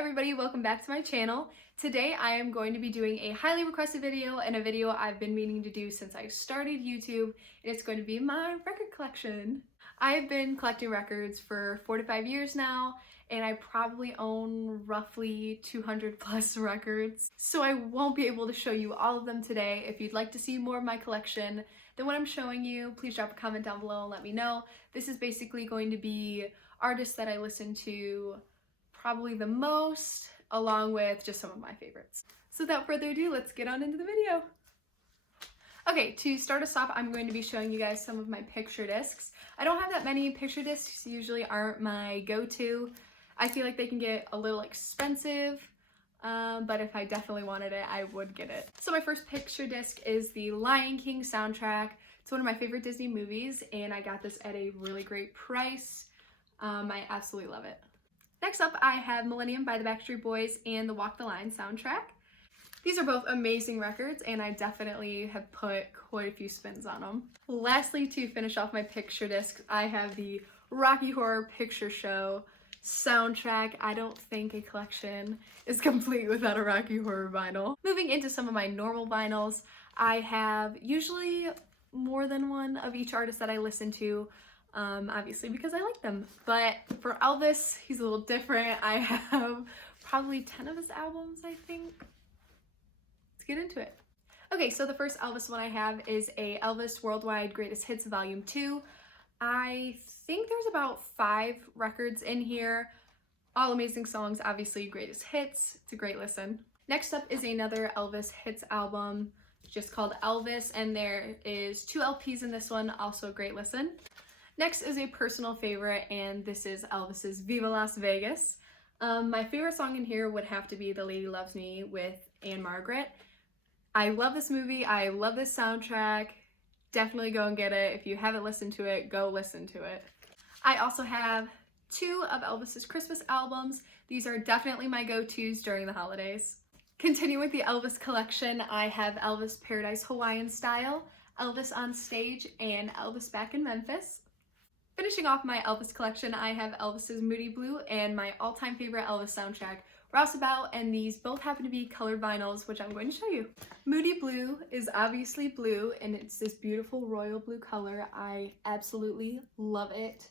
everybody, welcome back to my channel. Today I am going to be doing a highly requested video and a video I've been meaning to do since I started YouTube, and it's going to be my record collection. I have been collecting records for 4 to 5 years now, and I probably own roughly 200 plus records. So I won't be able to show you all of them today. If you'd like to see more of my collection than what I'm showing you, please drop a comment down below and let me know. This is basically going to be artists that I listen to probably the most, along with just some of my favorites. So without further ado, let's get on into the video. Okay, to start us off, I'm going to be showing you guys some of my picture discs. I don't have that many. Picture discs usually aren't my go-to. I feel like they can get a little expensive, but if I definitely wanted it, I would get it. So my first picture disc is the Lion King soundtrack. It's one of my favorite Disney movies, and I got this at a really great price. I absolutely love it. Next up, I have Millennium by the Backstreet Boys and the Walk the Line soundtrack. These are both amazing records, and I definitely have put quite a few spins on them. Lastly, to finish off my picture disc, I have the Rocky Horror Picture Show soundtrack. I don't think a collection is complete without a Rocky Horror vinyl. Moving into some of my normal vinyls, I have usually more than one of each artist that I listen to. Obviously because I like them. But for Elvis, he's a little different. I have probably 10 of his albums, I think. Let's get into it. Okay, so the first Elvis one I have is a Elvis Worldwide Greatest Hits Volume 2. I think there's about 5 records in here. All amazing songs, obviously greatest hits. It's a great listen. Next up is another Elvis hits album just called Elvis, and there is 2 LPs in this one, also a great listen. Next is a personal favorite, and this is Elvis's Viva Las Vegas. My favorite song in here would have to be The Lady Loves Me with Anne Margaret. I love this movie. I love this soundtrack. Definitely go and get it. If you haven't listened to it, go listen to it. I also have 2 of Elvis's Christmas albums. These are definitely my go-tos during the holidays. Continuing with the Elvis collection, I have Elvis Paradise Hawaiian Style, Elvis on Stage, and Elvis Back in Memphis. Finishing off my Elvis collection, I have Elvis's Moody Blue and my all-time favorite Elvis soundtrack, Rouseabout, and these both happen to be colored vinyls, which I'm going to show you. Moody Blue is obviously blue, and it's this beautiful royal blue color. I absolutely love it.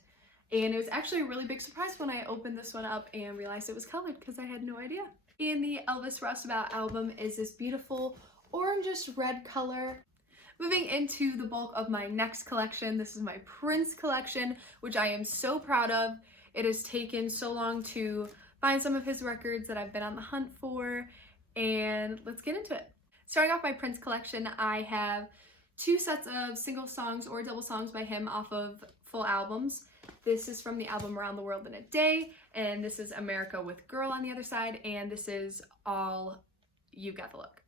And it was actually a really big surprise when I opened this one up and realized it was colored because I had no idea. And the Elvis Rouseabout album is this beautiful orangish red color. Moving into the bulk of my next collection, this is my Prince collection, which I am so proud of. It has taken so long to find some of his records that I've been on the hunt for, and let's get into it. Starting off my Prince collection, I have 2 sets of single songs or double songs by him off of full albums. This is from the album Around the World in a Day, and this is America with Girl on the other side, and this is All You've Got the Look.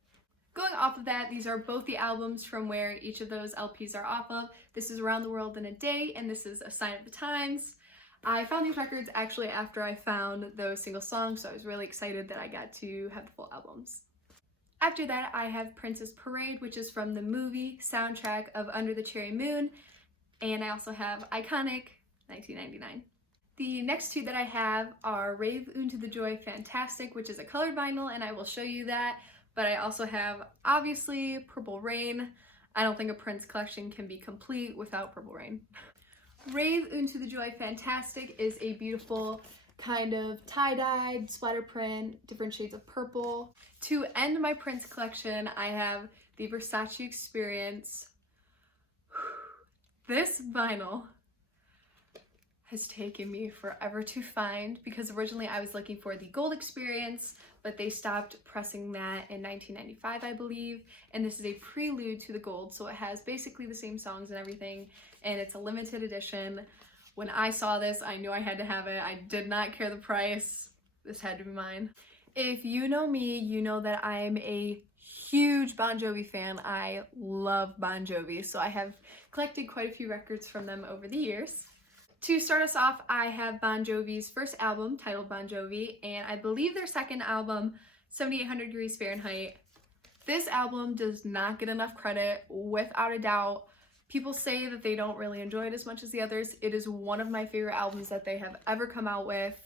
Going off of that, these are both the albums from where each of those LPs are off of. This is Around the World in a Day, and this is A Sign of the Times. I found these records actually after I found those single songs, so I was really excited that I got to have the full albums. After that, I have Prince's Parade, which is from the movie soundtrack of Under the Cherry Moon, and I also have Iconic, 1999. The next 2 that I have are Rave Unto the Joy Fantastic, which is a colored vinyl, and I will show you that. But I also have, obviously, Purple Rain. I don't think a Prince collection can be complete without Purple Rain. Rave Unto the Joy Fantastic is a beautiful kind of tie-dyed splatter print, different shades of purple. To end my Prince collection, I have the Versace Experience. This vinyl has taken me forever to find because originally I was looking for the Gold Experience, but they stopped pressing that in 1995, I believe, and this is a prelude to the Gold, so it has basically the same songs and everything, and it's a limited edition. When I saw this, I knew I had to have it. I did not care the price. This had to be mine. If you know me, you know that I'm a huge Bon Jovi fan. I love Bon Jovi, so I have collected quite a few records from them over the years. To start us off, I have Bon Jovi's first album, titled Bon Jovi, and I believe their second album, 7800 Degrees Fahrenheit. This album does not get enough credit, without a doubt. People say that they don't really enjoy it as much as the others. It is one of my favorite albums that they have ever come out with.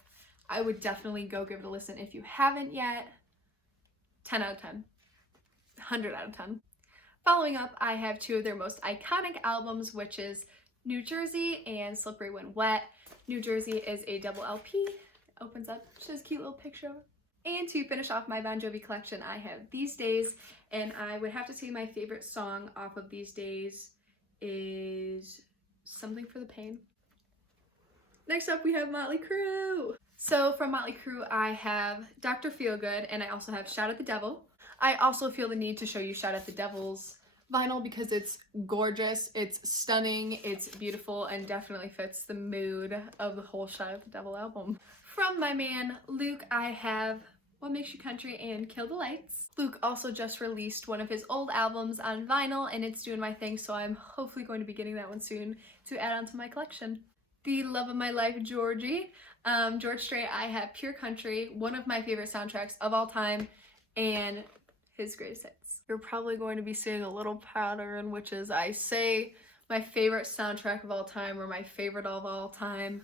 I would definitely go give it a listen if you haven't yet. 10 out of 10. 100 out of 10. Following up, I have two of their most iconic albums, which is New Jersey and Slippery When Wet. New Jersey is a double LP. It opens up, shows a cute little picture. And to finish off my Bon Jovi collection, I have These Days, and I would have to say my favorite song off of These Days is Something for the Pain. Next up, we have Motley Crue. So from Motley Crue, I have Dr. Feelgood, and I also have Shout at the Devil. I also feel the need to show you Shout at the Devil's vinyl because it's gorgeous, it's stunning, it's beautiful, and definitely fits the mood of the whole Shout at the Devil album. From my man Luke, I have What Makes You Country and Kill the Lights. Luke also just released one of his old albums on vinyl, and it's doing my thing, so I'm hopefully going to be getting that one soon to add on to my collection. The love of my life, Georgie. George Strait, I have Pure Country, one of my favorite soundtracks of all time, and his greatest hits. You're probably going to be seeing a little pattern, which is I say my favorite soundtrack of all time or my favorite of all time.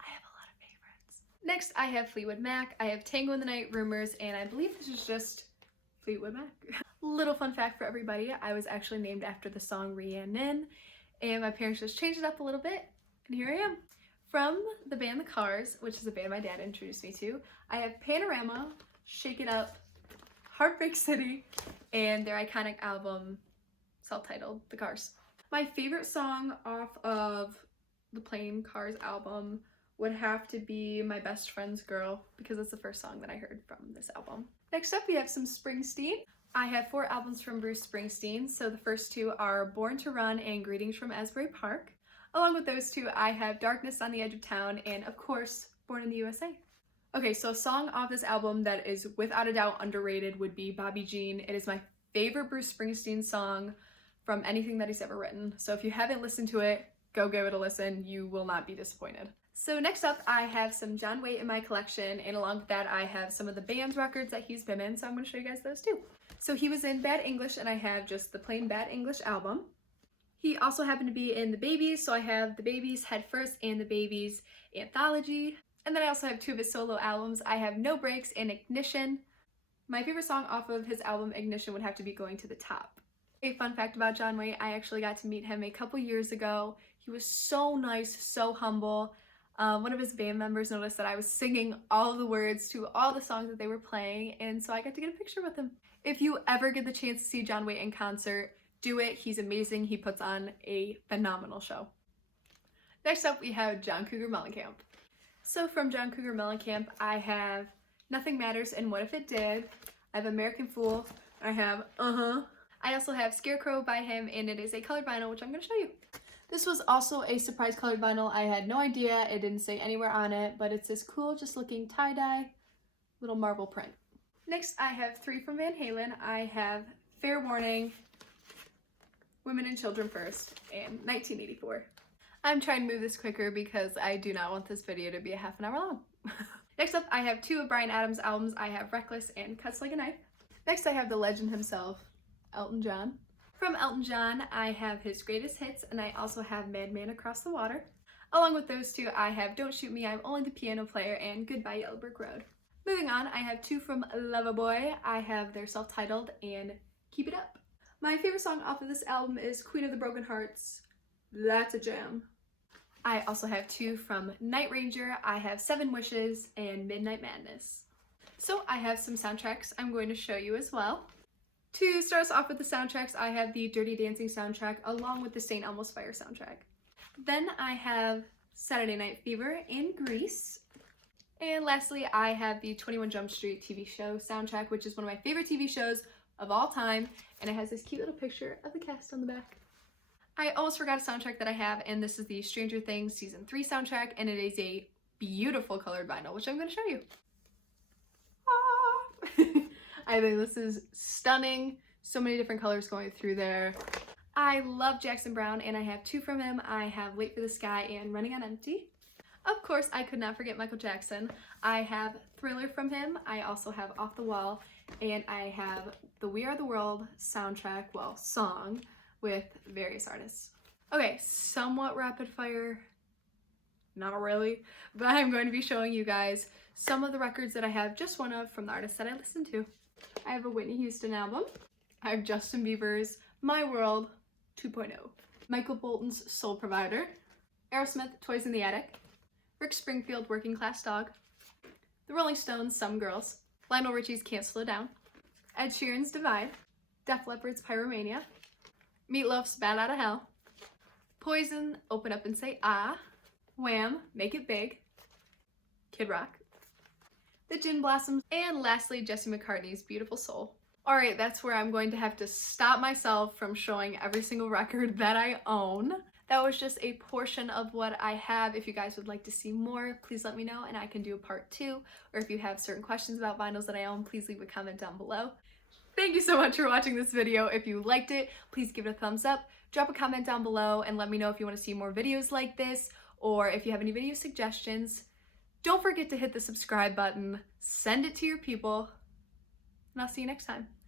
I have a lot of favorites. Next, I have Fleetwood Mac. I have Tango in the Night, Rumors, and I believe this is just Fleetwood Mac. Little fun fact for everybody, I was actually named after the song Rhiannon, and my parents just changed it up a little bit, and here I am. From the band The Cars, which is a band my dad introduced me to, I have Panorama, Shake It Up, Heartbreak City, and their iconic album self-titled The Cars. My favorite song off of the Plain Cars album would have to be My Best Friend's Girl because it's the first song that I heard from this album. Next up, we have some Springsteen. I have 4 albums from Bruce Springsteen, so the first 2 are Born to Run and Greetings from Asbury Park. Along with those 2, I have Darkness on the Edge of Town and, of course, Born in the USA. Okay, so a song off this album that is without a doubt underrated would be Bobby Jean. It is my favorite Bruce Springsteen song from anything that he's ever written. So if you haven't listened to it, go give it a listen. You will not be disappointed. So next up, I have some John Waite in my collection, and along with that, I have some of the band's records that he's been in, so I'm going to show you guys those too. So he was in Bad English, and I have just the plain Bad English album. He also happened to be in The Babies, so I have The Babies Head First and The Babies Anthology. And then I also have 2 of his solo albums. I have No Breaks and Ignition. My favorite song off of his album Ignition would have to be Going to the Top. A fun fact about John Waite, I actually got to meet him a couple years ago. He was so nice, so humble. One of his band members noticed that I was singing all of the words to all the songs that they were playing, and so I got to get a picture with him. If you ever get the chance to see John Waite in concert, do it. He's amazing. He puts on a phenomenal show. Next up, we have John Cougar Mellencamp. So from John Cougar Mellencamp, I have Nothing Matters and What If It Did. I have American Fool. I have I also have Scarecrow by him, and it is a colored vinyl, which I'm going to show you. This was also a surprise colored vinyl. I had no idea. It didn't say anywhere on it, but it's this cool, just looking tie-dye little marble print. Next, I have 3 from Van Halen. I have Fair Warning, Women and Children First, and 1984. I'm trying to move this quicker because I do not want this video to be a half an hour long. Next up, I have 2 of Bryan Adams' albums. I have Reckless and Cuts Like a Knife. Next, I have the legend himself, Elton John. From Elton John, I have his greatest hits, and I also have Madman Across the Water. Along with those 2, I have Don't Shoot Me, I'm Only the Piano Player, and Goodbye Yellow Brick Road. Moving on, I have 2 from Loverboy. I have their self-titled and Keep It Up. My favorite song off of this album is Queen of the Broken Hearts. That's a jam. I also have 2 from Night Ranger. I have 7 Wishes and Midnight Madness. So I have some soundtracks I'm going to show you as well. To start us off with the soundtracks, I have the Dirty Dancing soundtrack along with the St. Elmo's Fire soundtrack. Then I have Saturday Night Fever and Grease. And lastly, I have the 21 Jump Street TV show soundtrack, which is one of my favorite TV shows of all time, and it has this cute little picture of the cast on the back. I almost forgot a soundtrack that I have, and this is the Stranger Things Season 3 soundtrack, and it is a beautiful colored vinyl, which I'm going to show you. I think this is stunning. So many different colors going through there. I love Jackson Browne, and I have 2 from him. I have Late for the Sky and Running on Empty. Of course, I could not forget Michael Jackson. I have Thriller from him. I also have Off the Wall, and I have the We Are the World soundtrack, well, song, with various artists. Okay, somewhat rapid fire. not really, but I'm going to be showing you guys some of the records that I have just one of from the artists that I listen to. I have a Whitney Houston album. I have Justin Bieber's My World 2.0, Michael Bolton's Soul Provider, Aerosmith, Toys in the Attic, Rick Springfield, Working Class Dog, The Rolling Stones, Some Girls, Lionel Richie's Can't Slow Down, Ed Sheeran's Divide, Def Leppard's Pyromania, Meatloaf's Bat Outta Hell, Poison, Open Up and Say Ah, Wham, Make It Big, Kid Rock, The Gin Blossoms, and lastly, Jesse McCartney's Beautiful Soul. Alright, that's where I'm going to have to stop myself from showing every single record that I own. That was just a portion of what I have. If you guys would like to see more, please let me know and I can do a part 2. Or if you have certain questions about vinyls that I own, please leave a comment down below. Thank you so much for watching this video. If you liked it, please give it a thumbs up. Drop a comment down below and let me know if you want to see more videos like this or if you have any video suggestions. Don't forget to hit the subscribe button, send it to your people, and I'll see you next time.